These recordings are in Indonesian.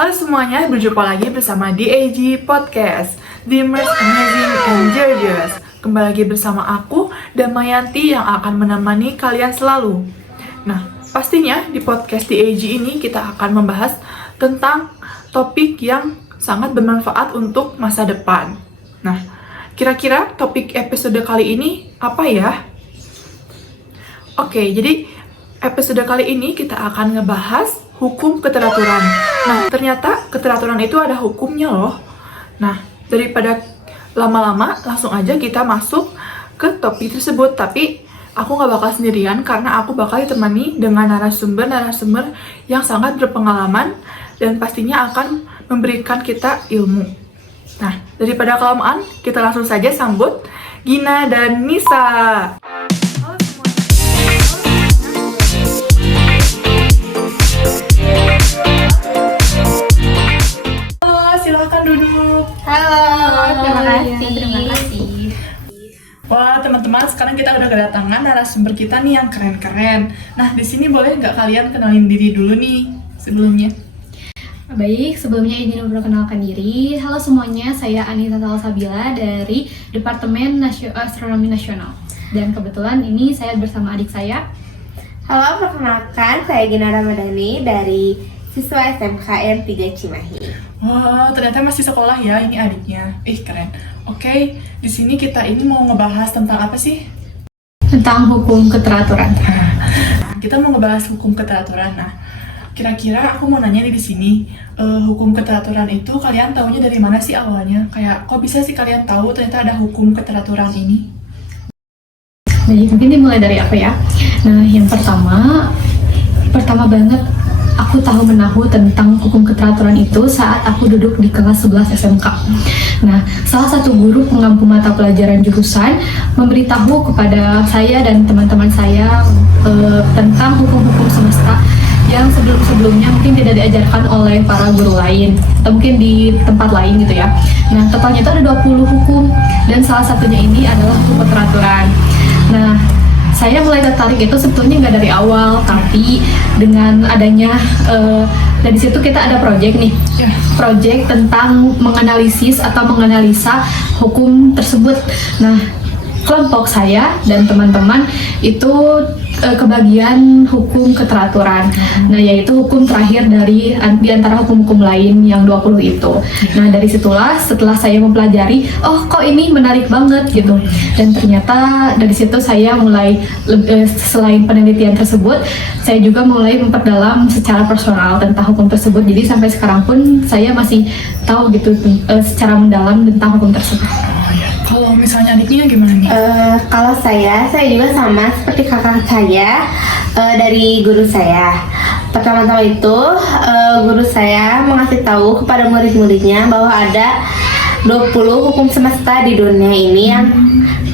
Halo semuanya, berjumpa lagi bersama DAG Podcast, Dreamers Amazing and Gorgeous. Kembali lagi bersama aku, Damayanti, yang akan menemani kalian selalu. Nah, pastinya di podcast DAG ini kita akan membahas tentang topik yang sangat bermanfaat untuk masa depan. Nah, kira-kira topik episode kali ini apa ya? Oke, jadi episode kali ini kita akan ngebahas hukum keteraturan. Nah, ternyata keteraturan itu ada hukumnya loh. Nah, daripada lama-lama, langsung aja kita masuk ke topik tersebut. Tapi aku nggak bakal sendirian karena aku bakal ditemani dengan narasumber-narasumber yang sangat berpengalaman dan pastinya akan memberikan kita ilmu. Nah, daripada kelamaan, kita langsung saja sambut Gina dan Nisa. Silahkan duduk. Halo, terima kasih. Wah, teman-teman, sekarang kita udah kedatangan narasumber kita nih yang keren-keren. Nah, di sini boleh nggak kalian kenalin diri dulu nih sebelumnya? Baik, sebelumnya izin memperkenalkan diri. Halo semuanya, saya Anita Talsabila dari Departemen Astronomi Nasional. Dan kebetulan ini saya bersama adik saya. Halo, perkenalkan saya Gina Ramadhani dari siswa SMKN 3 Cimahi. Wah, ternyata masih sekolah ya, ini adiknya. Keren. Oke, di sini kita ini mau ngebahas tentang apa sih? Tentang hukum keteraturan. Kita mau ngebahas hukum keteraturan. Nah, kira-kira aku mau nanya nih di sini, hukum keteraturan itu kalian taunya dari mana sih awalnya? Kayak kok bisa sih kalian tahu ternyata ada hukum keteraturan ini? Jadi mungkin dimulai dari aku ya. Nah, yang pertama banget aku tahu menahu tentang hukum keteraturan itu saat aku duduk di kelas 11 SMK. Nah, salah satu guru pengampu mata pelajaran jurusan memberitahu kepada saya dan teman-teman saya tentang hukum-hukum semesta yang sebelum-sebelumnya mungkin tidak diajarkan oleh para guru lain atau mungkin di tempat lain gitu ya. Nah, totalnya itu ada 20 hukum dan salah satunya ini adalah hukum keteraturan. Nah, saya mulai tertarik itu sebetulnya nggak dari awal, tapi dengan adanya dari situ kita ada project nih, project tentang menganalisis atau menganalisa hukum tersebut. Nah, kelompok saya dan teman-teman itu kebagian hukum keteraturan. Nah, yaitu hukum terakhir di antara hukum-hukum lain yang 20 itu. Nah, dari situlah setelah saya mempelajari, oh kok ini menarik banget gitu. Dan ternyata dari situ saya mulai selain penelitian tersebut, saya juga mulai memperdalam secara personal tentang hukum tersebut. Jadi sampai sekarang pun saya masih tahu gitu secara mendalam tentang hukum tersebut. Kalau misalnya adiknya gimana nih? Kalau saya juga sama seperti kakak saya dari guru saya. Pertama-tama itu guru saya mengasih tahu kepada murid-muridnya bahwa ada 20 hukum semesta di dunia ini yang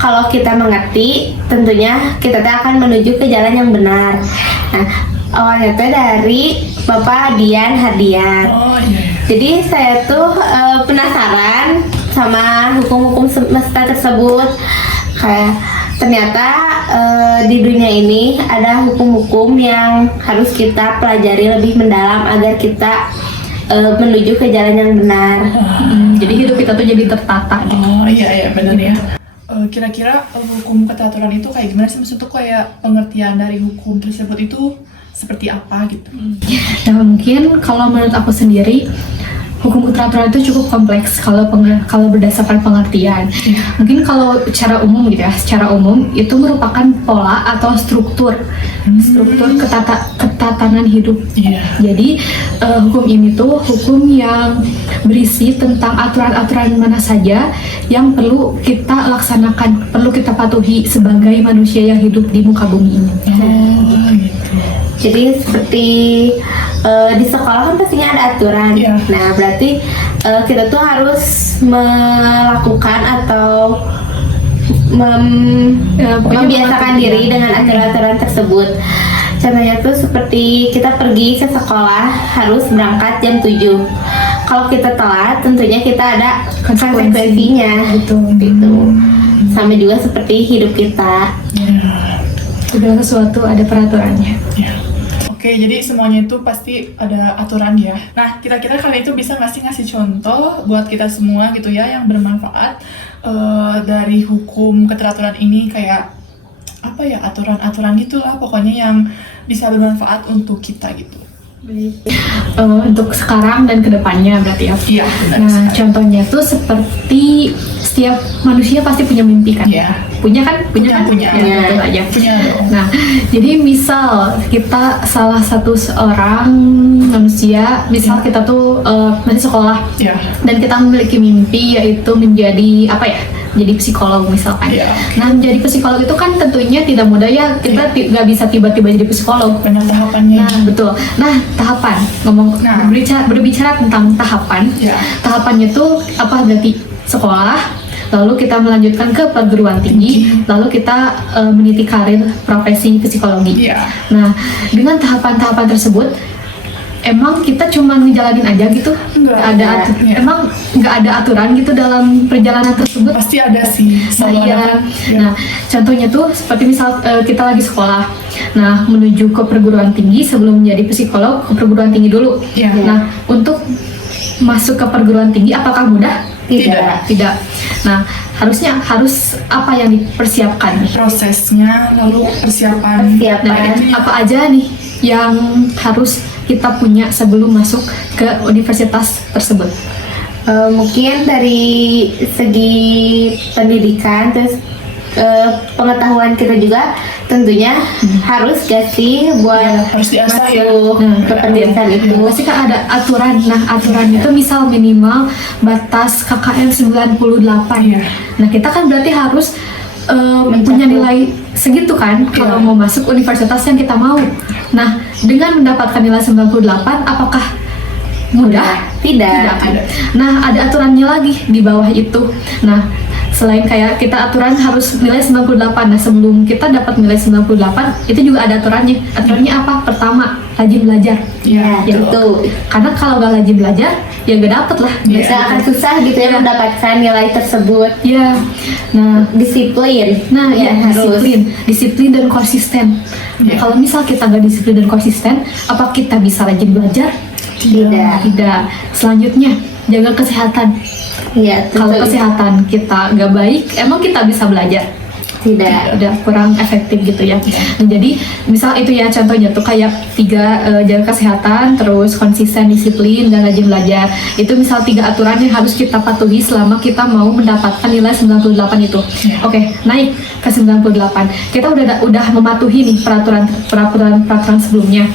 kalau kita mengerti, tentunya kita akan menuju ke jalan yang benar. Nah, awalnya itu dari Bapak Dian Hardian. Jadi saya tuh penasaran sama hukum-hukum semesta tersebut. Kayak ternyata di dunia ini ada hukum-hukum yang harus kita pelajari lebih mendalam agar kita menuju ke jalan yang benar. Jadi hidup kita tuh jadi tertata. Oh iya benar ya. Kira-kira hukum keteraturan itu kayak gimana sih? Maksudnya kayak pengertian dari hukum tersebut itu seperti apa gitu? Nah, mungkin kalau menurut aku sendiri hukum keteraturan itu cukup kompleks kalau berdasarkan pengertian. Mungkin kalau secara umum gitu ya, secara umum itu merupakan pola atau struktur ketatanan hidup. Jadi hukum ini tuh hukum yang berisi tentang aturan-aturan mana saja yang perlu kita laksanakan, perlu kita patuhi sebagai manusia yang hidup di muka bumi ini. Jadi seperti di sekolah kan pastinya ada aturan. Nah, berarti kita tuh harus melakukan atau membiasakan diri dengan aturan-aturan tersebut. Contohnya tuh seperti kita pergi ke sekolah harus berangkat jam 7. Kalau kita telat, tentunya kita ada konsekuensinya. Gitu. Sama juga seperti hidup kita. Segala sesuatu ada peraturannya. Oke, Oke, jadi semuanya itu pasti ada aturan ya. Nah, kira-kira kalian itu bisa nggak sih ngasih contoh buat kita semua gitu ya yang bermanfaat dari hukum keteraturan ini, kayak apa ya, aturan-aturan gitulah pokoknya yang bisa bermanfaat untuk kita gitu. Untuk sekarang dan kedepannya berarti ya. Iya, benar Nah, sekali. contohnya tuh seperti setiap manusia pasti punya mimpi kan? Iya. Punya kan? Punya. Ya, betul aja. Punya dong. Nah, jadi misal kita salah satu seorang manusia, misal kita tuh masih sekolah Iya. dan kita memiliki mimpi yaitu menjadi apa ya? Jadi psikolog misalkan. Iya. Nah, menjadi psikolog itu kan tentunya tidak mudah ya. Kita nggak bisa tiba-tiba jadi psikolog. Banyak tahapannya. Nah, betul. Nah, tahapan Nah. berbicara tentang tahapan. Ya. Tahapannya tuh apa, berarti sekolah, lalu kita melanjutkan ke perguruan tinggi, lalu kita meniti karir profesi psikologi. Iya. Nah, dengan tahapan-tahapan tersebut, emang kita cuma ngejalanin aja gitu? Nggak. Iya. Emang nggak ada aturan gitu dalam perjalanan tersebut? Pasti ada sih. Nah, Selalu iya. ada. Iya. Nah, contohnya tuh seperti misal kita lagi sekolah. Nah, menuju ke perguruan tinggi, sebelum menjadi psikolog ke perguruan tinggi dulu. Iya. Nah, untuk masuk ke perguruan tinggi apakah mudah? Tidak. Nah, harus apa yang dipersiapkan nih? Prosesnya, lalu persiapan. Nah, itu ya. apa aja nih yang harus kita punya sebelum masuk ke universitas tersebut? Mungkin dari segi pendidikan, terus pengetahuan kita juga tentunya harus gak sih buat Harus diasah ya. masuk ke pendidikan itu. Pasti kan ada aturan. Nah, aturan itu misal minimal batas KKM 98. Iya. Nah, kita kan berarti harus punya nilai segitu kan kalau mau masuk universitas yang kita mau. Nah, dengan mendapatkan nilai 98, apakah mudah? Tidak. kan? Nah, ada aturannya lagi di bawah itu. Nah, selain kayak kita aturan harus nilai 98. Nah, sebelum kita dapat nilai 98, itu juga ada aturannya. Aturannya apa? Pertama, rajin belajar. Ya, Ya, tentu. Karena kalau nggak rajin belajar, ya nggak dapet lah. Iya. Bisa akan susah gitu ya mendapatkan nilai tersebut. Ya, nah, Disiplin. Nah, ya, harus. disiplin dan konsisten. Iya. Kalau misal kita nggak disiplin dan konsisten, apa kita bisa rajin belajar? Tidak. Selanjutnya, jaga kesehatan. Iya, Kalau tentu. kesehatan kita nggak baik, emang kita bisa belajar? Tidak. Udah kurang efektif gitu ya. Nah, jadi misal itu ya contohnya tuh kayak 3, jaga kesehatan, terus konsisten, disiplin, dan rajin belajar. Itu misal 3 aturan yang harus kita patuhi selama kita mau mendapatkan nilai 98 itu. Oke, naik ke 98. Kita udah mematuhi nih peraturan sebelumnya.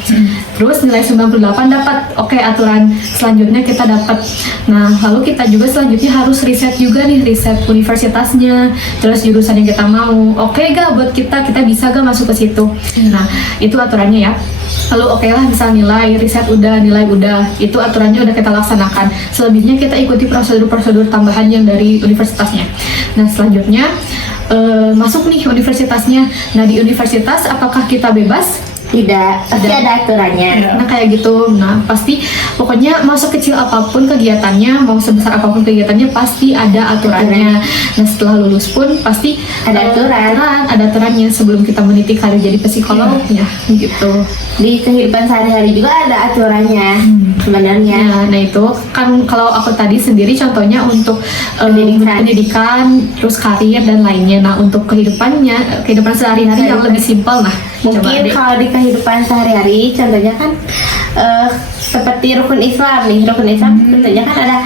Terus nilai 98 dapat. Oke, aturan selanjutnya kita dapat. Nah, lalu kita juga selanjutnya harus riset juga nih, riset universitasnya, terus jurusan yang kita mau. Oke gak buat kita bisa gak masuk ke situ. Nah, itu aturannya ya. Lalu oke lah, misal nilai, riset udah, nilai udah, itu aturannya udah kita laksanakan. Selebihnya kita ikuti prosedur-prosedur tambahan yang dari universitasnya. Nah, selanjutnya masuk nih universitasnya. Nah, di universitas apakah kita bebas? Tidak. Pasti ada aturannya. Nah, kayak gitu. Nah, pasti pokoknya mau sekecil apapun kegiatannya, mau sebesar apapun kegiatannya, pasti ada aturannya. Nah, setelah lulus pun pasti Ada aturan. ada aturannya sebelum kita meniti karir jadi psikolog ya, gitu. Di kehidupan sehari-hari juga ada aturannya sebenarnya. Nah, itu kan kalau aku tadi sendiri contohnya untuk pendidikan, terus karir dan lainnya. Nah, untuk kehidupan sehari-hari yang lebih simpel. Nah, coba Mungkin deh. kalau di kehidupan sehari-hari, contohnya kan seperti rukun Islam nih. Rukun Islam tentunya kan ada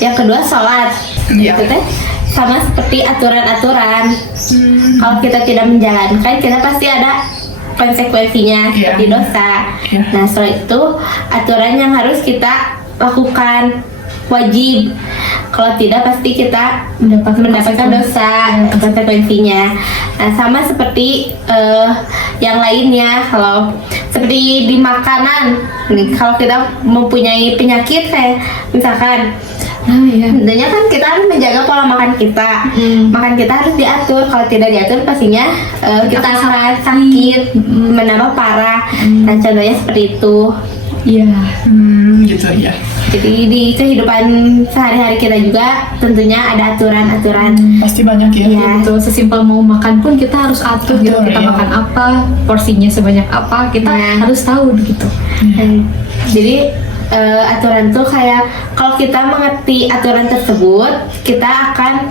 yang kedua sholat. Iya. Itu kan sama seperti aturan-aturan. Kalau kita tidak menjalankan, kita pasti ada konsekuensinya Iya. seperti dosa. Iya. Nah, setelah itu aturan yang harus kita lakukan wajib. Kalau tidak pasti kita mendapatkan dosa, konsekuensinya. Nah, sama seperti yang lainnya. Kalau seperti di makanan, nih, kalau kita mempunyai penyakit kayak misalkan, Nah, iya. tentunya kan kita harus menjaga pola makan kita. Makan kita harus diatur. Kalau tidak diatur, pastinya kita akan sakit, menambah parah. Nah, contohnya seperti itu. Iya. Gitu ya. Jadi di kehidupan sehari-hari kita juga tentunya ada aturan-aturan. Pasti banyak ya. Iya. Betul, sesimpel mau makan pun kita harus atur gitu. Atur, Kita iya. makan apa, porsinya sebanyak apa, kita Nah. harus tahu gitu. Jadi aturan tuh kayak kalau kita mengerti aturan tersebut, kita akan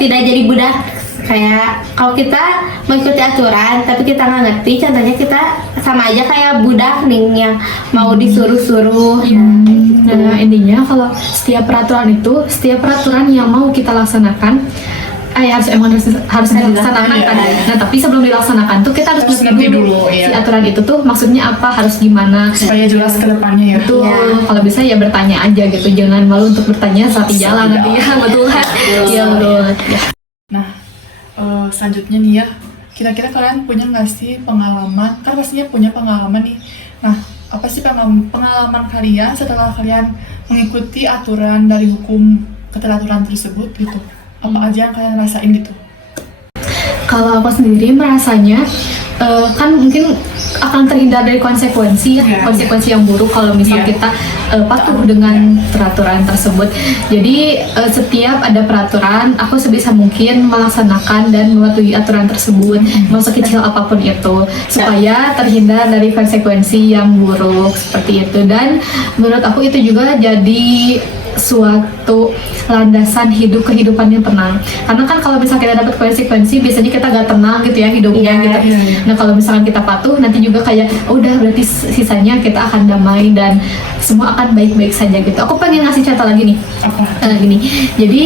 tidak jadi budak. Kayak kalau kita mengikuti aturan tapi kita nggak ngerti, contohnya kita sama aja kayak budak nih yang mau disuruh-suruh. Nah, intinya kalau setiap peraturan yang mau kita laksanakan harus dilaksanakan kan. Nah, tapi sebelum dilaksanakan tuh kita harus Ngerti dulu, si iya. aturan itu tuh maksudnya apa, harus gimana. Supaya jelas ke depannya ya. Betul. Iya. Kalau bisa ya bertanya aja gitu, jangan malu untuk bertanya saat di jalan nanti ya. Betul kan? Iya betul. Ya. Nah, selanjutnya nih ya, kira-kira kalian punya nggak sih pengalaman? Kan pastinya punya pengalaman nih. Nah, apa sih pengalaman kalian setelah kalian mengikuti aturan dari hukum keteraturan tersebut gitu? Apa aja yang kalian rasain gitu? Kalau aku sendiri merasanya kan mungkin akan terhindar dari konsekuensi ya, Iya. konsekuensi yang buruk kalau misal Iya. kita patuh dengan peraturan tersebut. Jadi setiap ada peraturan, aku sebisa mungkin melaksanakan dan mematuhi aturan tersebut, mau sekecil apapun itu, supaya terhindar dari konsekuensi yang buruk seperti itu. Dan menurut aku itu juga jadi suatu landasan kehidupan yang tenang. Karena kan kalau misalnya kita dapat konsekuensi, biasanya kita gak tenang gitu ya hidupnya Iya, gitu. iya, iya. Nah kalau misalkan kita patuh, nanti juga kayak udah berarti sisanya kita akan damai dan semua akan baik-baik saja gitu. Aku pengen ngasih contoh lagi nih. Apa? Gini, jadi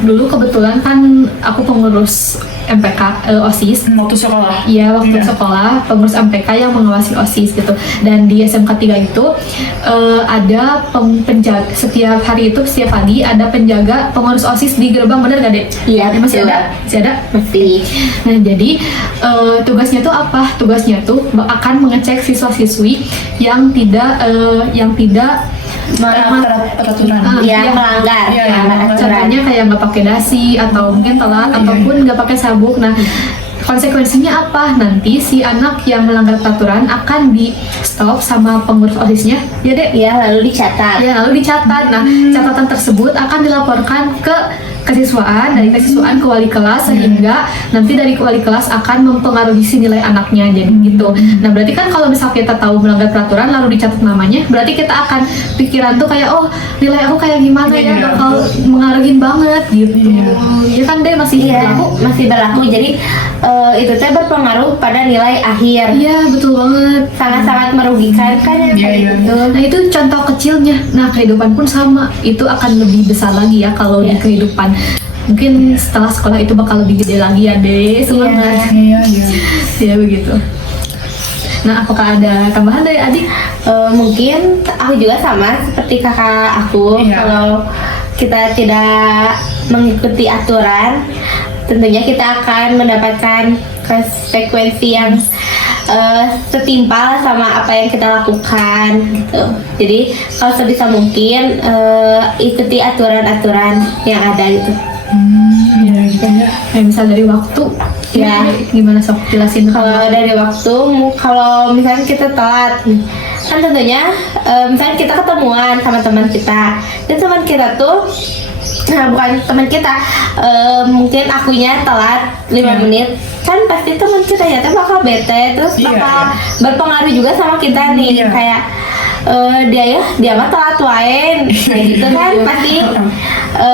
dulu kebetulan kan aku pengurus MPK OSIS. Waktu sekolah? Iya, waktu Iya. sekolah pengurus MPK yang mengawasi OSIS gitu. Dan di SMK 3 itu ada penjaga setiap hari itu, setiap pagi ada penjaga pengurus OSIS di gerbang, bener gak Dek? Iya, Masih betul. ada? Masih ada? Mesti. Nah, jadi tugasnya tuh apa? Tugasnya tuh akan mengecek siswa-siswi yang tidak Peraturan. Iya, melanggar. Iya, Melanggar melanggar. aturan. contohnya kayak nggak pakai dasi atau mungkin telat Iya. ataupun nggak pakai sabuk. Nah, konsekuensinya apa? Nanti si anak yang melanggar peraturan akan di stop sama pengurus OSISnya, ya Dek? Iya, lalu dicatat. Ya, lalu dicatat. Nah, catatan tersebut akan dilaporkan ke kesiswaan, dari kesiswaan ke wali kelas, sehingga nanti dari wali kelas akan mempengaruhi si nilai anaknya, jadi gitu. Nah, berarti kan kalau misal kita tahu melanggar peraturan lalu dicatat namanya, berarti kita akan pikiran tuh kayak, oh nilai aku kayak gimana ya, Iya. bakal mengaruhin banget gitu. Iya. Ya kan Dek, masih Iya, berlaku? masih berlaku. Jadi itu teh berpengaruh pada nilai akhir. Iya, betul banget. Sangat-sangat merugikan kan ya, Iya, kayak iya. gitu. Nah, itu contoh kecilnya. Nah, kehidupan pun sama. Itu akan lebih besar lagi ya kalau di Iya. kehidupan. Mungkin setelah sekolah itu bakal lebih gede lagi ya deh. Semangat. Iya, iya. Ya begitu. Nah, apakah ada tambahan dari Adik? Mungkin aku juga sama seperti kakak aku. Iya. Kalau kita tidak mengikuti aturan, tentunya kita akan mendapatkan konsekuensi yang setimpal sama apa yang kita lakukan gitu. Jadi kalau sebisa mungkin ikuti aturan-aturan yang ada gitu. Iya, gitu ya. Misal dari waktu. Ya. Gimana sok jelasin Kalau dari waktu, kalau misalnya kita telat, kan tentunya misalnya kita ketemuan sama teman kita, dan teman kita tuh, nah bukan teman kita, mungkin akunya telat 5 Iya. menit, kan pasti teman kita ya bakal bete, terus Iya, bakal iya. berpengaruh juga sama kita nih, Iya. kayak dia mah telat wae, kayak gitu kan pasti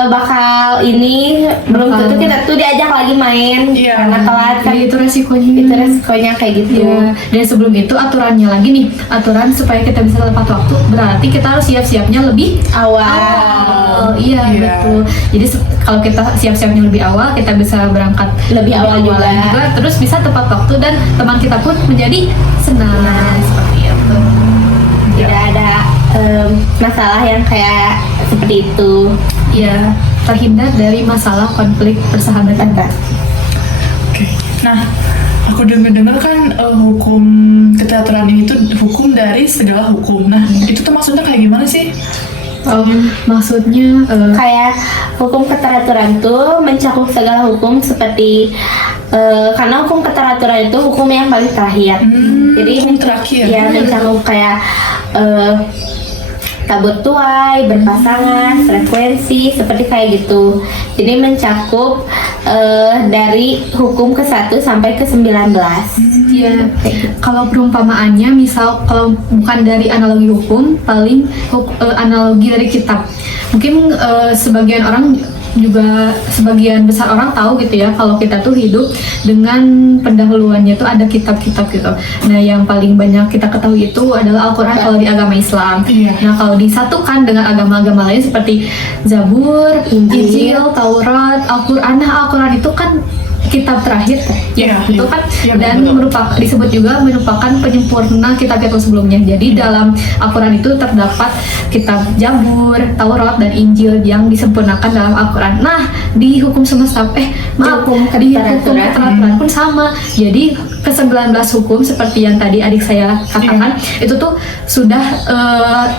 bakal ini belum tentu kita tuh diajak lagi main Iya. karena telat kan. Jadi itu resikonya. Itu resikonya kayak gitu. Ya, dan sebelum itu aturannya lagi nih, aturan supaya kita bisa tepat waktu, berarti kita harus siap-siapnya lebih Awal. Iya, Iya. betul. Jadi kalau kita siap-siapnya lebih awal, kita bisa berangkat Lebih awal awalan juga. terus bisa tepat waktu dan teman kita pun menjadi senang seperti itu. Tidak ada masalah yang kayak seperti itu. Ya, terhindar dari masalah konflik persahabatan. Oke. Nah, aku dengar kan hukum keteraturan ini tuh hukum dari segala hukum. Nah, itu tuh maksudnya kayak gimana sih? Oh, maksudnya Kayak hukum keteraturan tuh mencakup segala hukum seperti karena hukum keteraturan itu hukum yang paling terakhir. Jadi hukum terakhir. ya mencakup kayak tabur tuai, berpasangan, frekuensi, seperti kayak gitu. Jadi mencakup dari hukum ke-1 sampai ke-19. Ya, kalau perumpamaannya, misal kalau bukan dari analogi hukum, paling analogi dari kitab. Mungkin sebagian orang juga, sebagian besar orang tahu gitu ya, kalau kita tuh hidup dengan pendahuluannya tuh ada kitab-kitab gitu. Nah, yang paling banyak kita ketahui itu adalah Al-Quran kalau di agama Islam. Nah, kalau disatukan dengan agama-agama lain seperti Zabur, Injil, Taurat, Al-Quran. Nah, Al-Quran itu kan kitab terakhir kan? Itu kan, dan merupakan, disebut juga merupakan penyempurna kitab-kitab sebelumnya. Jadi dalam Al-Quran itu terdapat kitab Zabur, Taurat, dan Injil yang disempurnakan dalam Al-Quran. Nah, di hukum semesta, di hukum keteraturan pun sama. Jadi ke-19 hukum seperti yang tadi adik saya katakan, itu tuh sudah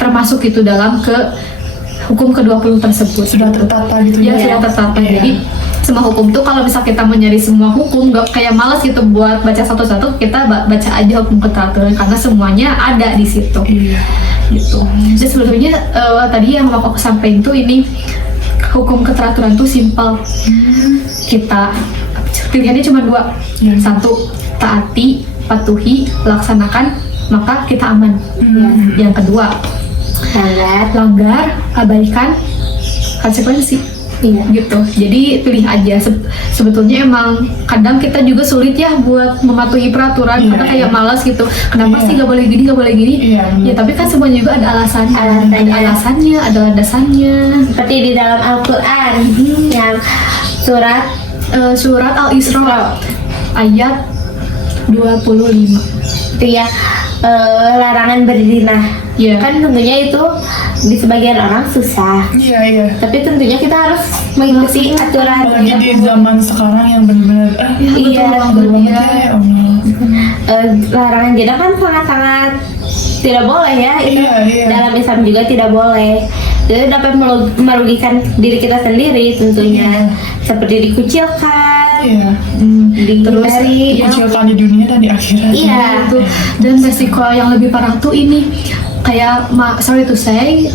termasuk itu dalam ke hukum ke-20 tersebut. Sudah tertata gitu ya? Sudah tertata. Jadi semua hukum tuh kalau bisa kita mencari semua hukum, gak kayak malas gitu buat baca satu-satu, kita baca aja hukum keteraturan karena semuanya ada di situ. Gitu. Jadi sebetulnya tadi yang aku sampaikan tuh ini hukum keteraturan tuh simpel. Kita pilihannya cuma 2. 1, taati, patuhi, laksanakan, maka kita aman. Yang kedua, langgar, abaikan, konsekuensi. Gitu. Jadi pilih aja. Sebetulnya emang kadang kita juga sulit ya buat mematuhi peraturan karena kayak malas gitu. Kenapa sih gak boleh gini, gak boleh gini? Ya tapi kan semuanya juga ada alasannya. Ada alasannya, ada landasannya. Seperti di dalam Al-Quran yang surat Al-Isra ayat 25. Itu ya, larangan berzina. Kan tentunya itu di sebagian orang susah. Tapi tentunya kita harus mengikuti aturan. Apalagi di zaman sekarang yang benar-benar larangan zina kan sangat-sangat tidak boleh ya. Itu dalam Islam juga tidak boleh. Itu dapat merugikan diri kita sendiri tentunya. Seperti dikucilkan, dikucilkan di dunia dan di akhirat. Dan resiko yang lebih parah tuh ini kayak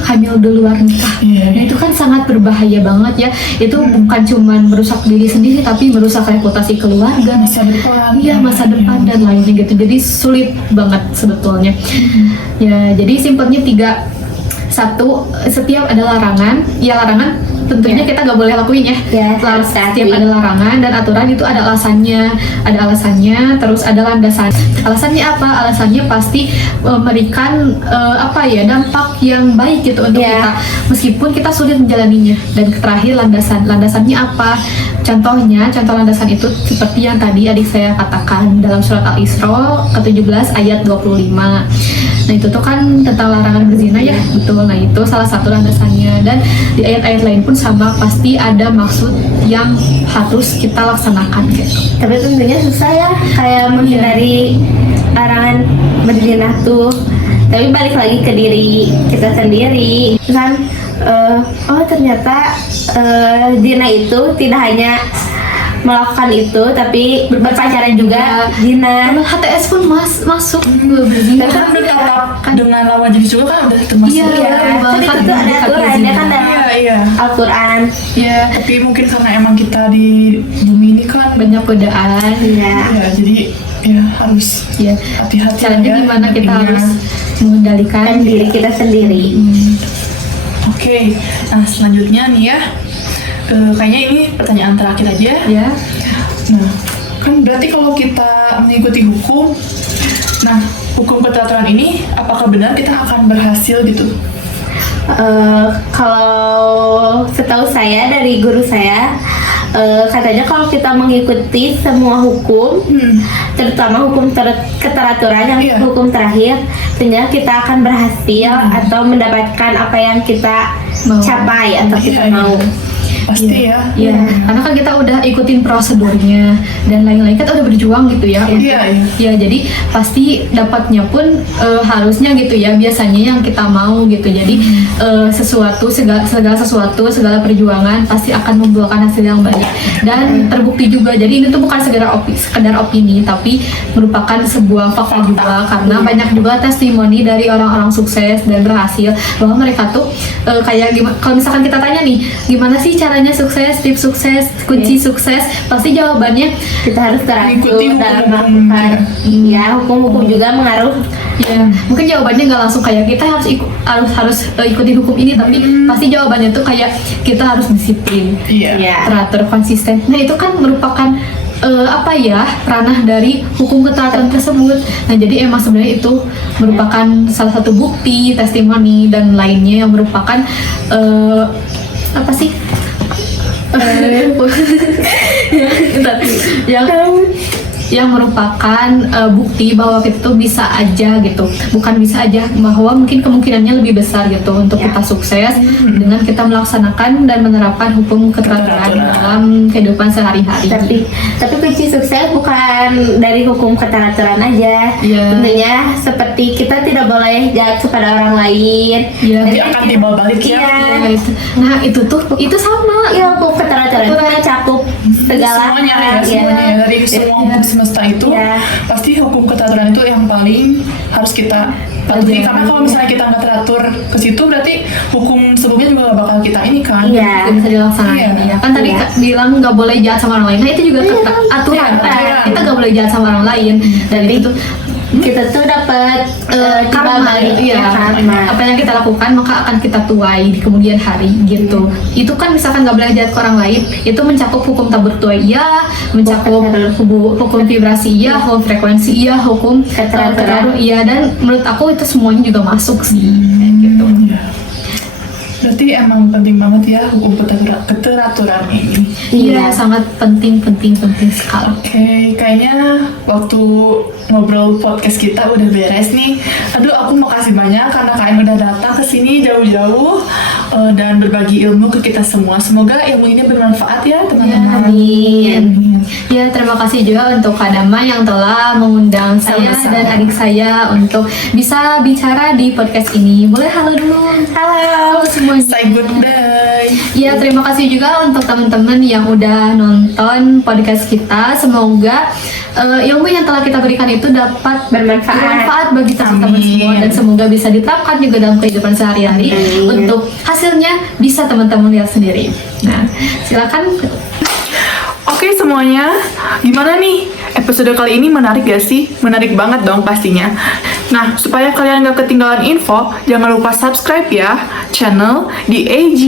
hamil di luar nikah. Nah, itu kan sangat berbahaya banget ya. Itu bukan cuman merusak diri sendiri tapi merusak reputasi keluarga, masa depan dan lainnya gitu. Jadi sulit banget sebetulnya. Ya, jadi simpelnya 3. 1, setiap ada larangan, larangan tentunya kita nggak boleh lakuin ya. Setiap ada larangan dan aturan itu ada alasannya, terus ada landasan. Alasannya apa? Alasannya pasti memberikan dampak yang baik gitu untuk kita, meskipun kita sulit menjalaninya. Dan terakhir landasannya apa? Contoh landasan itu seperti yang tadi adik saya katakan dalam surat Al-Isra ke-17 ayat 25. Nah, itu tuh kan tentang larangan berzina ya, betul. Nah, itu salah satu landasannya. Dan di ayat-ayat lain pun sama, pasti ada maksud yang harus kita laksanakan gitu. Tapi tentunya susah ya, kayak menghindari larangan berzina tuh. Tapi balik lagi ke diri kita sendiri kan, ternyata zina itu tidak hanya melakukan itu, tapi berpacaran juga zina. HTS pun masuk berzina. Kan dengan lawan jenis juga kan udah termasuk. Tapi itu ada aturannya kan dalam Al-Quran. Tapi mungkin karena emang kita di bumi ini kan banyak godaan. Jadi harus hati-hati. Caranya gimana kita harus mengendalikan diri kita sendiri. Oke, nah selanjutnya nih ya, kayaknya ini pertanyaan terakhir aja. Nah, kan berarti kalau kita mengikuti hukum, nah hukum keteraturan ini apakah benar kita akan berhasil gitu? Kalau setahu saya dari guru saya, katanya kalau kita mengikuti semua hukum, terutama hukum keteraturan yang hukum terakhir, tentunya kita akan berhasil atau mendapatkan apa yang kita capai atau kita mau. Pasti ya. Iya, karena kan kita udah ikutin prosedurnya dan lain-lain kan udah berjuang gitu ya. Iya. Ya, jadi pasti dapatnya pun harusnya gitu ya. Biasanya yang kita mau gitu. Jadi segala sesuatu, segala perjuangan pasti akan membuahkan hasil yang baik. Dan terbukti juga. Jadi ini tuh bukan sekedar opini, tapi merupakan sebuah fakta juga. Karena banyak juga testimoni dari orang-orang sukses dan berhasil bahwa mereka tuh kayak gimana? Kalau misalkan kita tanya nih, gimana sih caranya sukses, tips sukses, kunci sukses, pasti jawabannya Kita harus teratur Ikuti dalam hukum-hukum. melakukan. Ya, hukum-hukum juga mengaruh. ya mungkin jawabannya nggak langsung kayak kita harus ikuti hukum ini, tapi pasti jawabannya tuh kayak kita harus disiplin, Iya. Ya. teratur, konsisten. Nah itu kan merupakan ranah dari hukum keteraturan tersebut. Nah jadi emang sebenarnya itu merupakan salah satu bukti, testimoni dan lainnya yang merupakan apa sih? yang merupakan bukti bahwa kita tuh bisa aja gitu, bukan bisa aja, bahwa mungkin kemungkinannya lebih besar gitu untuk kita sukses dengan kita melaksanakan dan menerapkan hukum keteraturan dalam kehidupan sehari-hari. Tapi kunci sukses bukan dari hukum keteraturan aja. Iya. Tentunya seperti kita tidak boleh jahat kepada orang lain. Iya. Nanti akan timbal balik ya. Iya. Nah itu sama. Iya, hukum keteraturan itu mencakup segala Semuanya ya, hal, semuanya ya. dari semua hukum semesta itu Iya. pasti hukum keteraturan itu yang paling harus kita patuhi, karena kalau misalnya kita nggak teratur ke situ berarti hukum sebelumnya juga nggak bakal kita ini kan. Iya. Nggak bisa dilaksanakan. Iya. Ya kan tadi Iya. bilang nggak boleh jahat sama orang lain. Nah itu juga aturan. Iya, aturan. Kita nggak boleh jahat sama orang lain. Dan itu Kita tuh dapat karma, ya, karma. apa yang kita lakukan maka akan kita tuai di kemudian hari gitu. Itu kan misalkan nggak boleh jahat ke orang lain, itu mencakup hukum tabur tuai iya, mencakup hukum vibrasi iya, hukum frekuensi iya, hukum Keteraturan. iya, dan menurut aku itu semuanya juga masuk sih kayak gitu. Iya. Berarti emang penting banget ya hukum keteraturan ini. Iya, sangat penting sekali. Oke, kayaknya waktu ngobrol podcast kita udah beres nih. Aduh, aku makasih banyak karena kalian udah datang ke sini jauh-jauh dan berbagi ilmu ke kita semua. Semoga ilmu ini bermanfaat ya, teman-teman. Amin. Ya, terima kasih juga untuk Kak Dama yang telah mengundang saya Sama-sama. dan adik saya untuk bisa bicara di podcast ini. Boleh halo dulu. Halo semuanya. Say goodbye. Ya, terima kasih juga untuk teman-teman yang udah nonton podcast kita. Semoga ilmu yang telah kita berikan itu dapat bermanfaat bagi teman-teman Amin. semua, dan semoga bisa diterapkan juga dalam kehidupan sehari-hari. Amin. Untuk hasilnya bisa teman-teman lihat sendiri. Nah, silakan. Oke semuanya, gimana nih? Episode kali ini menarik gak sih? Menarik banget dong pastinya. Nah, supaya kalian gak ketinggalan info, jangan lupa subscribe ya channel di AG.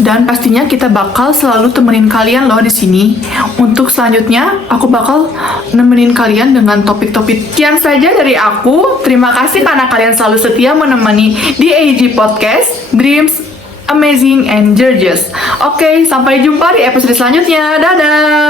Dan pastinya kita bakal selalu temenin kalian loh di sini. Untuk selanjutnya, aku bakal nemenin kalian dengan topik-topik sekian saja dari aku. Terima kasih karena kalian selalu setia menemani di AG Podcast Dreams Amazing and Gorgeous. Oke, sampai jumpa di episode selanjutnya. Dadah!